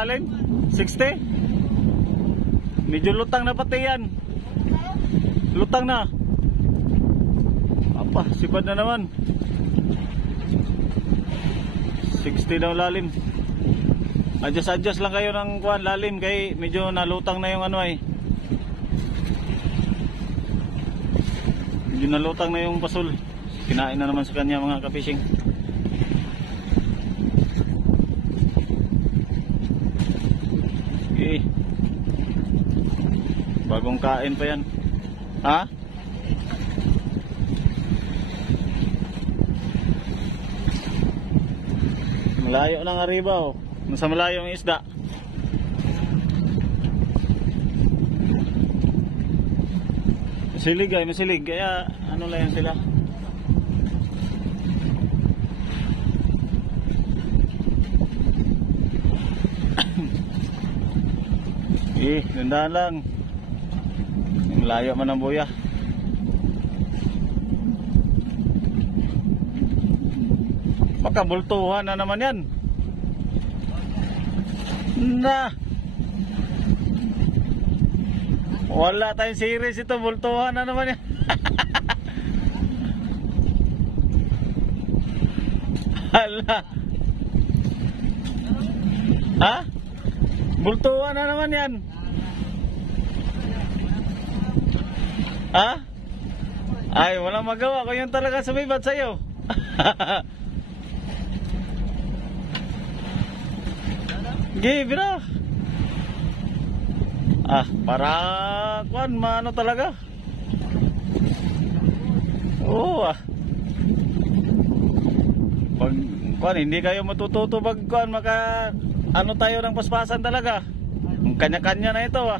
kalalim? 60? Medyo lutang na pati yan. Lutang na. Apa, sipad na naman. 60 daw lalim. Adjust lang kayo ng kuan lalim kay medyo nalutang na yung ano ay. Medyo nalutang na yung pasul. Kinain na naman sa kanya mga ka-fishing. Okay. Bagong kain pa yan. Ha? Malayo ng arriba oh. Nasa malayo ang isda. Masilig ay masilig. Kaya ano lang yan sila. Gandaan lang. Malayo man ang buya. Makabultuhan na naman yan. Na. Wala tayong series ito. Bultuhan na naman yan. Hala. Ha? Bultuhan na naman yan. Ha? Ay, walang magawa. Kung yun talaga sumibat sa'yo. Give it up. Ah, para kuan maano talaga. Oo ah. Pag kuan hindi kayo matututo pag kuan maka ano tayo ng paspasan talaga. Kanya-kanya na ito ah.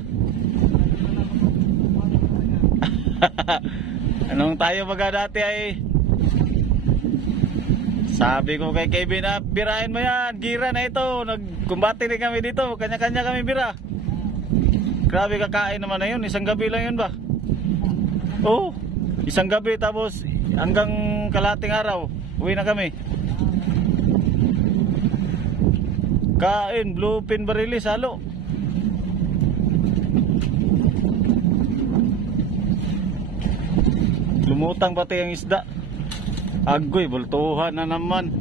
Anong tayo baga dati ay sabi ko kay Kevin na birahin mo yan, gira na ito. Nagkumbati din kami dito, kanya-kanya kami bira. Grabe kakain naman na yun, isang gabi lang yun ba? Oo, isang gabi tapos hanggang kalating araw, uwi na kami. Kain, bluefin barilis, halo. Lumutang pati ang isda. Agoy, bultuhan na naman.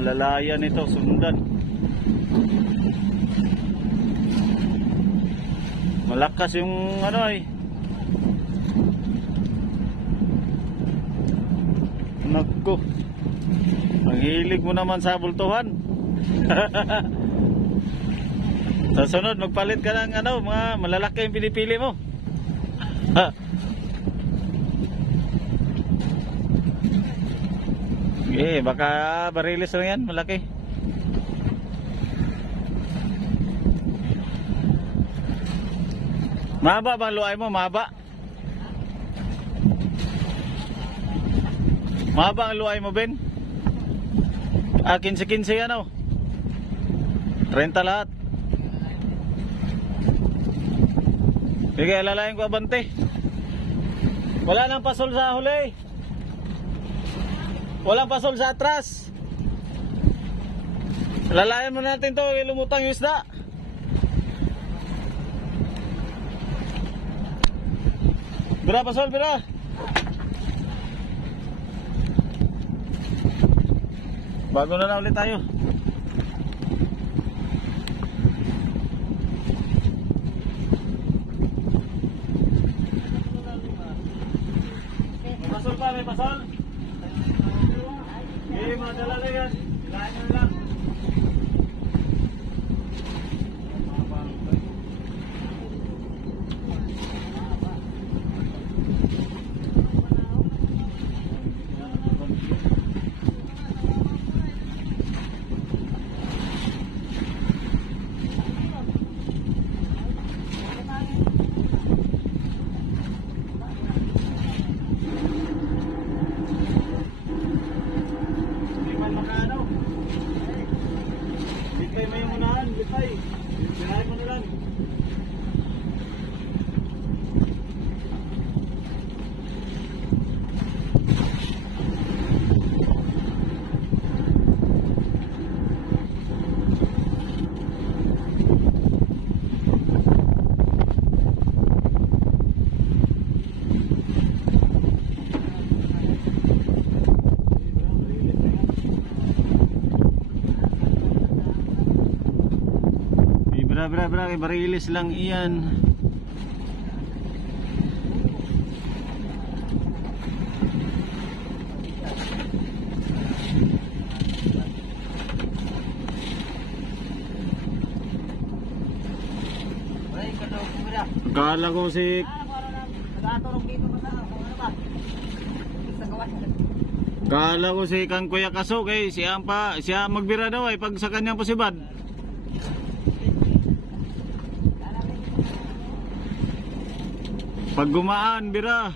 Lalayan ito, sundan. Malakas yung ano ay. Naku. Ang hilig mo naman sa bultuhan. Sa sunod, magpalit ka ng ano, mga malalaki yung pinipili mo. Okay, baka barilis lang yan, malaki. Mahaba bang luay mo? Mahaba? Mahaba ang luay mo, Ben? 15-15 yan o. 30 lahat. Sige, alalayan ko abante. Wala nang pasol sa huli. Walang pasol sa atras. Alalayan mo natin to, lumutang yung isda. Bira pasol, bira. Bago na ulit tayo. Pasol pa, may pasol. Okay, madala na yan. Lahat na lang. Bra, kay barilis lang iyan. Akala ko si Akala ko si Kang Kuya Kaso kay siya magbira daw ay pag sa kanyang posibad. Pag gumaan bira.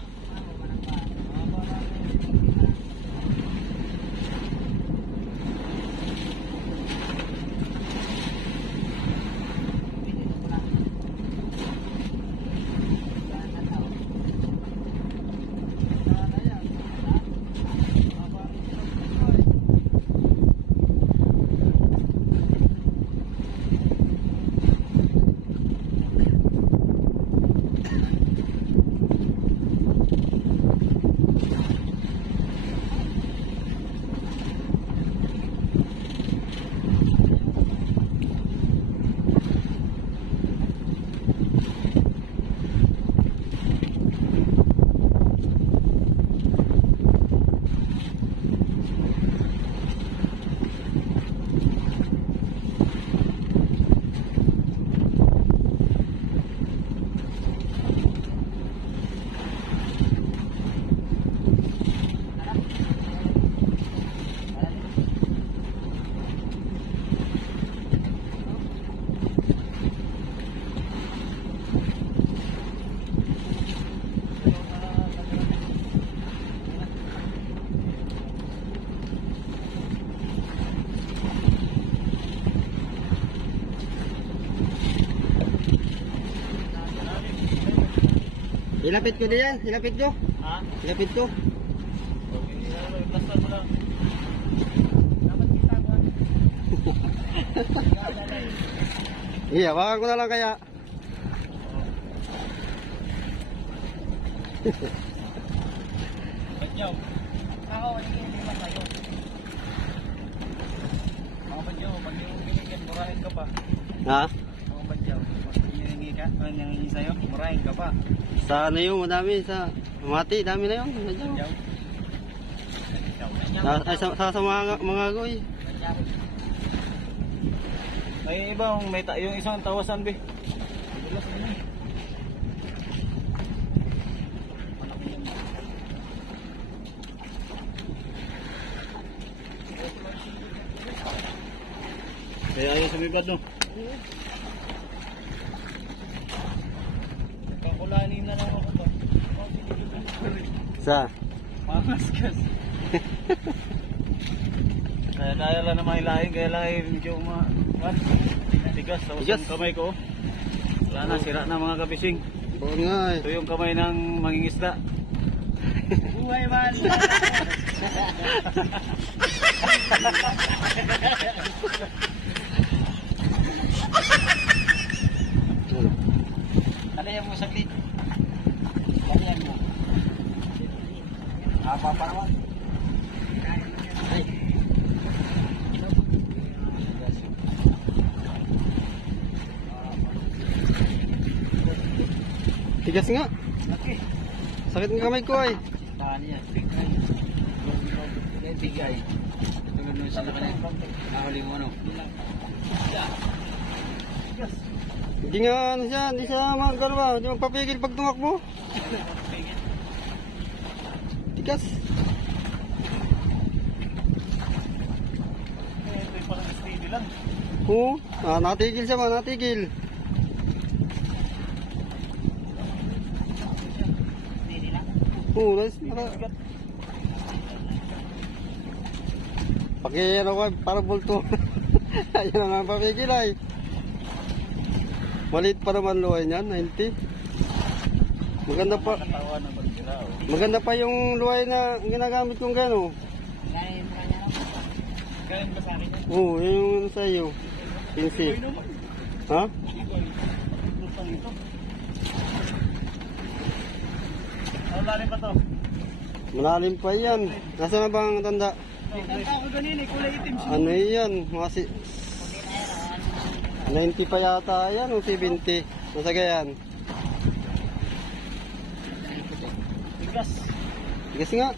Ilapit ko diyan, ilapit ko. Ha? Ilapit ko. Plaster mo lang. Dapat kita ko. Iya, hawakan ko na lang kaya. Badyaw. Ako, hindi ba tayo? Mga badyaw, pag yung binigyan, murahin ka pa. Ha? Mga badyaw, pag hiningi ka, pag nangingi sa'yo, murahin ka pa. Sa ano yun, madami. Sa mati, dami na yun. Badyaw. Ay, sa mga goy. May ibang, yung isang tawasan, be. Kaya ayaw sumibad, no? Nagkakulanin na lang ako to. Sa? Mamaskas. Kaya lang na mailahin, kaya lang medyo tigas. Tapos Tigas. yung kamay ko, wala na, sira na mga kabising. Oo nga eh. Ito yung kamay ng mangingisda. Buhay man! Alayan mo saglit. Alayan mo. Apa pa naman? Ay. Tigas nga. Okay. Sakit ng kamay ko ay. Paano yan? Bigay. Bigay. Tungod mo sila ka na. Nakahuli mo ano? Hindi nga ano siya, hindi siya magkano, hindi magpapigil pag tungak mo. Tigas. Ito yung parang steady lang. Oo, natigil siya ba, natigil. Steady lang. Oo, Paki-ano ka, parang bulto. Ayan na nga papigil ay. Maliit pa naman luhay niyan, 90. Maganda pa. Katawan ng magsira. Maganda pa yung luhay na ginagamit kong gano. Galing ba sa akin yan? Oo, yung sa iyo. 15. Ha? Lutang ito. Ano lalim pa to? Malalim pa yan. Nasaan na bang tanda? Tanda ko ganun eh, kulay itim siya. Ano yan? Mga 90 pa yata yan o 70. Nasa gayan. Tigas. Tigas nga.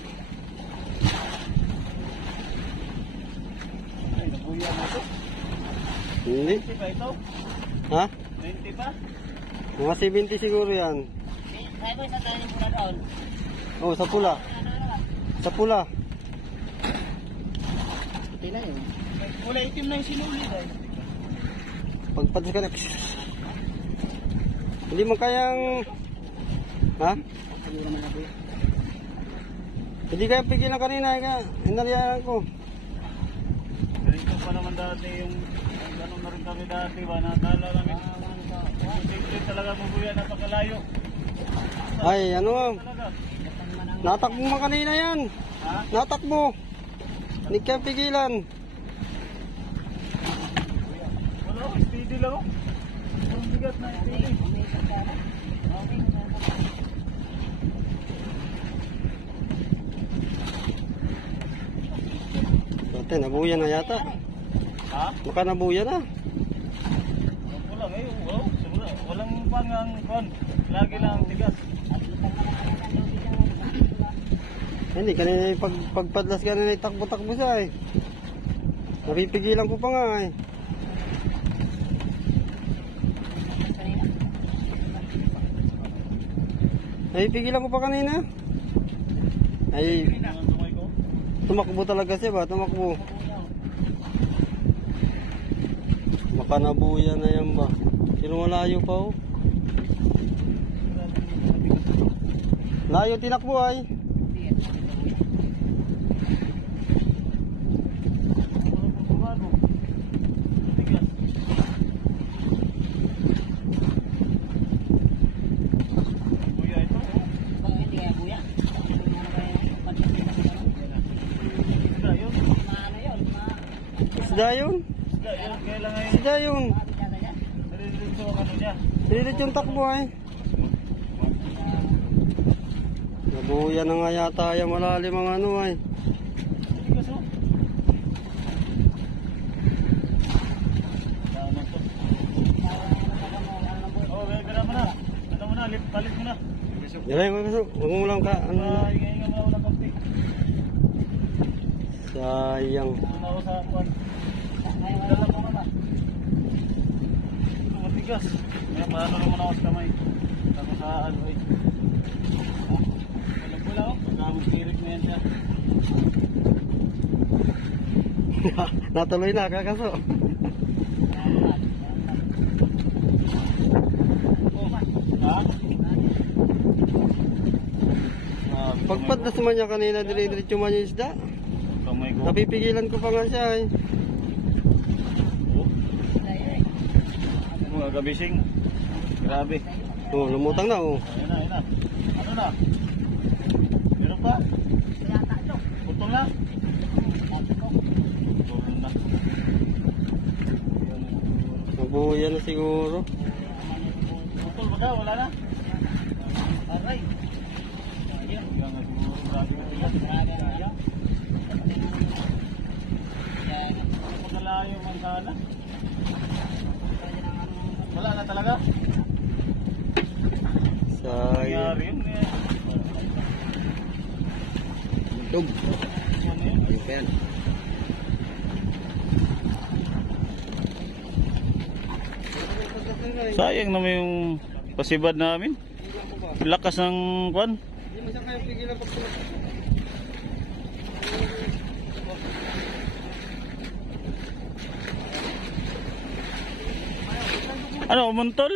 Ay, nabuya na ito. Hindi. 90 pa ito? Ha? 90 pa? Mga 70 siguro yan. Kaya ko isa tayo muna doon. Oh, sa pula. Sa pula. Ito na yun. Kulay itim na yung sinuli dahil. Pagpatas ka na. Hindi mo kayang... Ha? Siguro man ako. Hindi kaya pigilan kanina. Hinalihan ko. Ganito pa naman dati yung ganun na rin kami dati ba? Nakala namin. Simple talaga mabuya, napakalayo. Ay, ano? Talaga. Natakbo mo kanina yan. Ha? Natakbo. Hindi kaya pigilan. Wala, steady lang oh. Ang bigat na steady. Dati, nabuya na yata. Ha? Baka nabuya na. Wala ngayon. Oh, simula. Walang pangang kon. Lagi lang ang tigas. Hindi, kanina yung pagpadlas kanina yung takbo-takbo siya eh. Napipigilan ko pa nga eh. Napipigilan ko pa kanina. Ay, Ang tumay ko. tumakbo talaga siya ba? Tumakbo. Baka nabuya na yan ba? Sino malayo pa oh? Layo tinakbo ay. Buya ito. Bakit hindi kaya kuya? Isda yun. Ano yun? Isda yun. Isda yun. Kaya lang ngayon. Isda yun. Narinig ko ang ano niya. Dililit yung takbo ay. Nabuya na nga yata yung malalim ang ano ay. Tigas oh. Tama to. Oh, bera mo na. Ano mo na, palit mo na. Diray mo kasi, huwag mo lang ka, ano. Hinga-hinga mo na kaunti. Sayang. Doon ako sa kwan. Dala ko na. Ito matigas. Kaya paano naman ako sa kamay. Ako sa ano eh. Wala oh. Pagkamang tirik na yan siya. Natuloy na, kakaso. Ha? Pagpadlas man niya kanina, dili-diretso man yung isda. Kamay ko. Napipigilan ko pa nga siya eh. Oh. Mga gabising. Grabe. Oh, lumutang na oh. Ayun na, ayun na. Ano na? Meron pa? Putol na? Putol na. Nabuya na siguro. Putol ba ka? Wala na? Aray. Ayan. Yan nga siguro. Grabe na tigas. Ayan. Pagkalayo man sana. Wala na talaga? Sayang. Nangyari yun eh. Tug. Yan yun. Ayun. Sayang naman yung pasibad namin. Lakas ng kwan. Hindi mo siya kaya pigilan pag Ano, umuntol?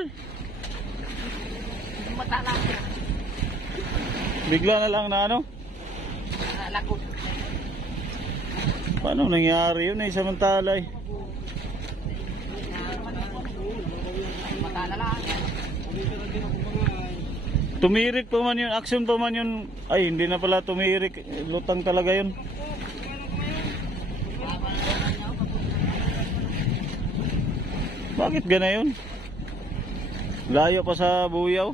Matala. Bigla na lang na ano? Lakot. Paano nangyari yun eh, samantala eh. Matala lang. Tumirik pa man yun, action pa man yun. Ay, hindi na pala tumirik. Lutang talaga yun. Bakit gana yun? Layo pa sa buyaw.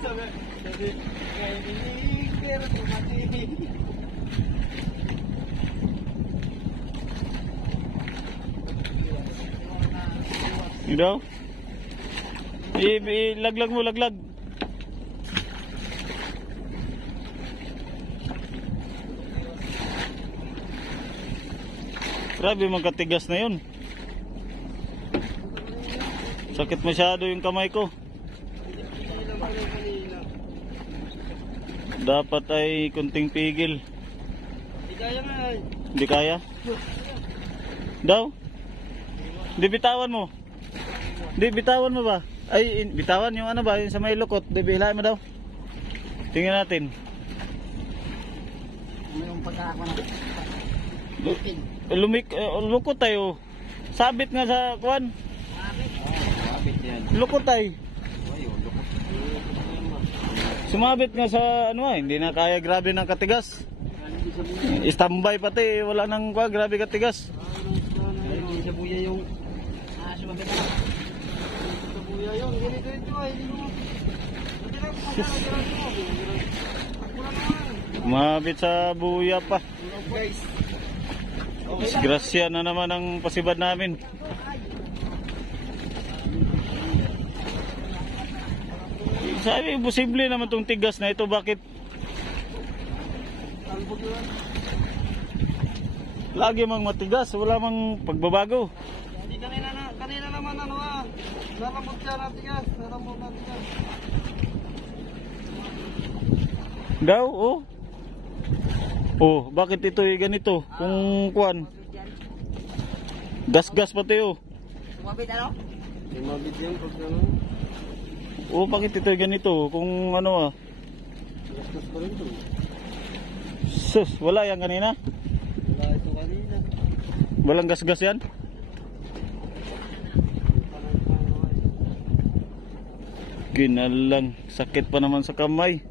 Sabi, You know? Laglag mo, laglag. Grabe, magkatigas na yun. Sakit masyado yung kamay ko. Dapat ay kunting pigil. Hindi kaya nga eh. Hindi kaya? Daw? Di bitawan mo? Di bitawan mo ba? Ay, bitawan yung ano ba? Yung sa may lukot. Di bihilahin mo daw. Tingnan natin. Yung pagkakakuha na. Lukot tayo. Sabit nga sa kuwan. Lukot tayo. Sumabit nga sa ano hindi na kaya, grabe ng katigas. Standby pati, wala nang kuwan, grabe katigas. Sa buya yung... Sumabit na. Sa buya yung... Ganito ito ay. Mabit sa buya pa. Guys. Disgrasya na naman ang pasibad namin. Sabi, posible naman tong tigas na ito. Bakit? Lagi mang matigas, wala mang pagbabago. Hindi kanina naman ano nalambot siya natigas. Nalambot natigas. Daw, oh. Oh, bakit ito ganito? Kung kuan. Gas-gas pati oh. Sumabit ano? Yung mabit yan pag ano. Oh, bakit ito ganito? Kung ano ah. Gastos pa rin ito. Sus, wala yan kanina? Wala ito kanina. Walang gas-gas yan? Ginalang, sakit pa naman sa kamay.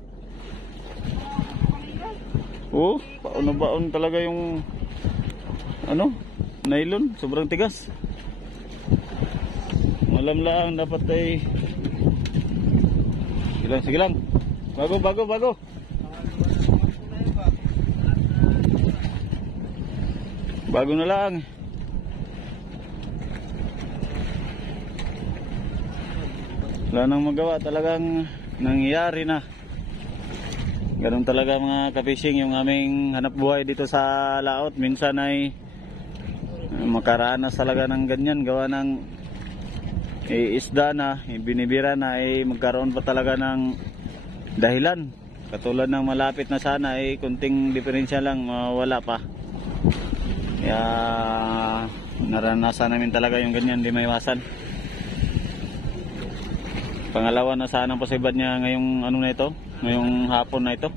Oh, baon na baon talaga yung ano, nylon, sobrang tigas. Malamlaang dapat ay sige lang. Bago. Bago na lang. Wala nang magawa, talagang nangyayari na. Ganun talaga mga ka-fishing yung aming hanap buhay dito sa laot. Minsan ay makaranas talaga ng ganyan. Gawa ng isda na, binibira na, magkaroon pa talaga ng dahilan. Katulad ng malapit na sana ay kunting diferensya lang, wala pa. Kaya naranasan namin talaga yung ganyan, di maiwasan. Pangalawa na sana ang pasibad niya ngayong ano na ito, ngayong hapon na ito.